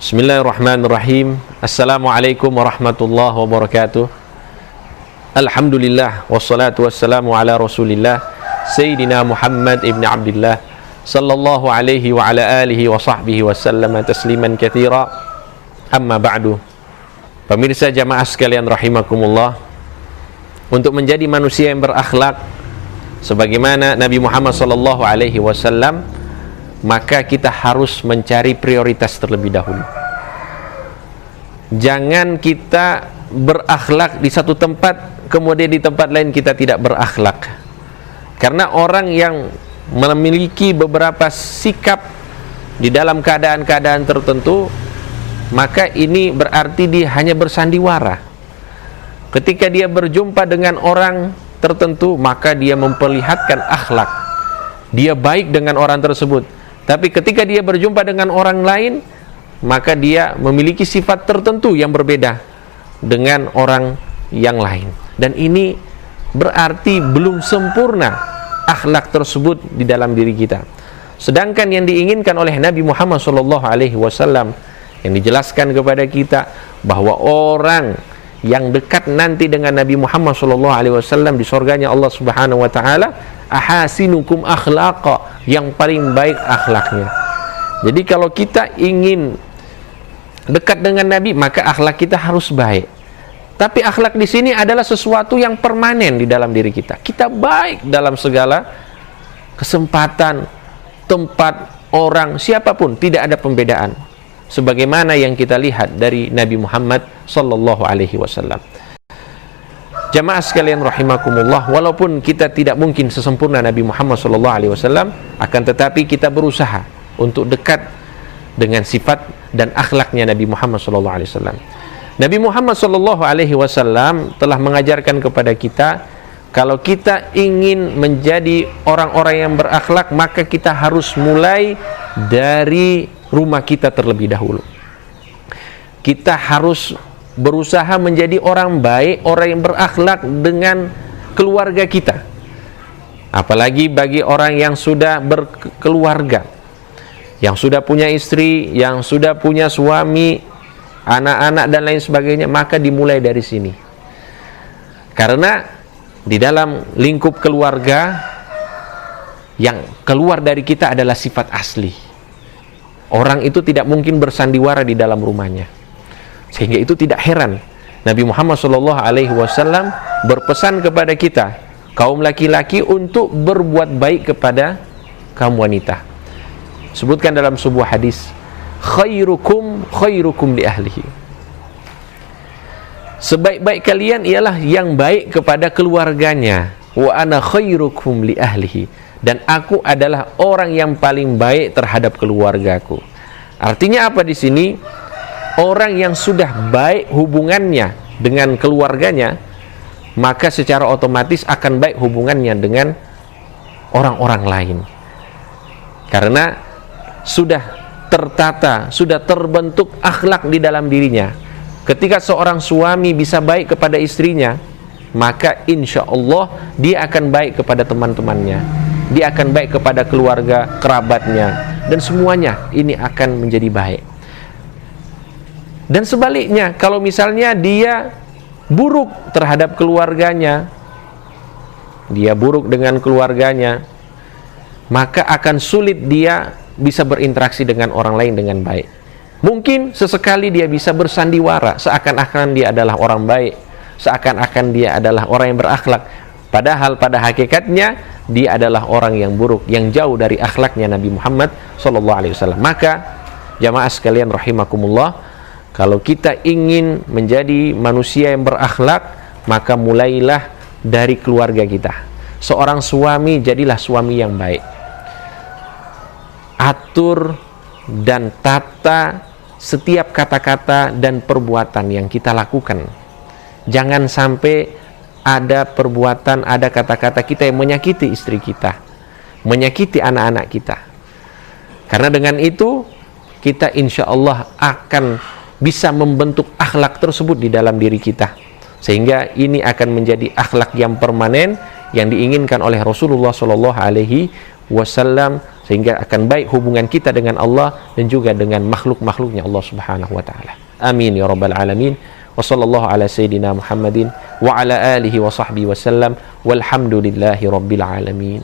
Bismillahirrahmanirrahim. Assalamualaikum warahmatullahi wabarakatuh. Alhamdulillah wassalatu wassalamu ala Rasulillah Sayyidina Muhammad ibn Abdullah sallallahu alaihi wa ala alihi wa sahbihi wasallam tasliman katsira. Amma ba'du. Pemirsa jamaah sekalian rahimakumullah, untuk menjadi manusia yang berakhlak sebagaimana Nabi Muhammad sallallahu alaihi wasallam, maka kita harus mencari prioritas terlebih dahulu. Jangan kita berakhlak di satu tempat, kemudian di tempat lain kita tidak berakhlak. Karena orang yang memiliki beberapa sikap di dalam keadaan-keadaan tertentu, maka ini berarti dia hanya bersandiwara. Ketika dia berjumpa dengan orang tertentu, maka dia memperlihatkan akhlak, dia baik dengan orang tersebut. Tapi ketika dia berjumpa dengan orang lain, maka dia memiliki sifat tertentu yang berbeda dengan orang yang lain. Dan ini berarti belum sempurna akhlak tersebut di dalam diri kita. Sedangkan yang diinginkan oleh Nabi Muhammad SAW, yang dijelaskan kepada kita bahwa orang yang dekat nanti dengan Nabi Muhammad SAW di surganya Allah Subhanahu wa taala, ahasinukum akhlaqa, yang paling baik akhlaknya. Jadi kalau kita ingin dekat dengan Nabi, maka akhlak kita harus baik. Tapi akhlak di sini adalah sesuatu yang permanen di dalam diri kita. Kita baik dalam segala kesempatan, tempat, orang, siapapun, tidak ada pembedaan. Sebagaimana yang kita lihat dari Nabi Muhammad sallallahu alaihi wasallam. Jamaah sekalian rahimakumullah, walaupun kita tidak mungkin sesempurna Nabi Muhammad sallallahu alaihi wasallam, akan tetapi kita berusaha untuk dekat dengan sifat dan akhlaknya Nabi Muhammad sallallahu alaihi wasallam. Nabi Muhammad sallallahu alaihi wasallam telah mengajarkan kepada kita, kalau kita ingin menjadi orang-orang yang berakhlak, maka kita harus mulai dari rumah kita terlebih dahulu. Kita harus berusaha menjadi orang baik, orang yang berakhlak dengan keluarga kita. Apalagi bagi orang yang sudah berkeluarga, yang sudah punya istri, yang sudah punya suami, anak-anak dan lain sebagainya, maka dimulai dari sini. Karena di dalam lingkup keluarga, yang keluar dari kita adalah sifat asli. Orang itu tidak mungkin bersandiwara di dalam rumahnya. Sehingga itu tidak heran Nabi Muhammad SAW berpesan kepada kita, kaum laki-laki, untuk berbuat baik kepada kaum wanita. Sebutkan dalam sebuah hadis, khairukum li ahlihi. Sebaik-baik kalian ialah yang baik kepada keluarganya. Wa ana khairukum li ahlihi. Dan aku adalah orang yang paling baik terhadap keluargaku. Artinya apa di sini? Orang yang sudah baik hubungannya dengan keluarganya, maka secara otomatis akan baik hubungannya dengan orang-orang lain. Karena sudah tertata, sudah terbentuk akhlak di dalam dirinya. Ketika seorang suami bisa baik kepada istrinya, maka insya Allah dia akan baik kepada teman-temannya, dia akan baik kepada keluarga, kerabatnya, dan semuanya ini akan menjadi baik. Dan sebaliknya, kalau misalnya dia buruk terhadap keluarganya, dia buruk dengan keluarganya, maka akan sulit dia bisa berinteraksi dengan orang lain dengan baik. Mungkin sesekali dia bisa bersandiwara, seakan-akan dia adalah orang baik, seakan-akan dia adalah orang yang berakhlak. Padahal pada hakikatnya dia adalah orang yang buruk, yang jauh dari akhlaknya Nabi Muhammad SAW. Maka jamaah sekalian rahimakumullah, kalau kita ingin menjadi manusia yang berakhlak, maka mulailah dari keluarga kita. Seorang suami, jadilah suami yang baik. Atur dan tata setiap kata-kata dan perbuatan yang kita lakukan. Jangan sampai ada perbuatan, ada kata-kata kita yang menyakiti istri kita, menyakiti anak-anak kita. Karena dengan itu kita insya Allah akan bisa membentuk akhlak tersebut di dalam diri kita, sehingga ini akan menjadi akhlak yang permanen yang diinginkan oleh Rasulullah SAW, sehingga akan baik hubungan kita dengan Allah dan juga dengan makhluk-makhluknya Allah Subhanahu wa taala. Amin ya rabbal alamin. Wa sallallahu ala sayyidina Muhammadin wa ala alihi wa sahbihi wasallam walhamdulillahi rabbil alamin.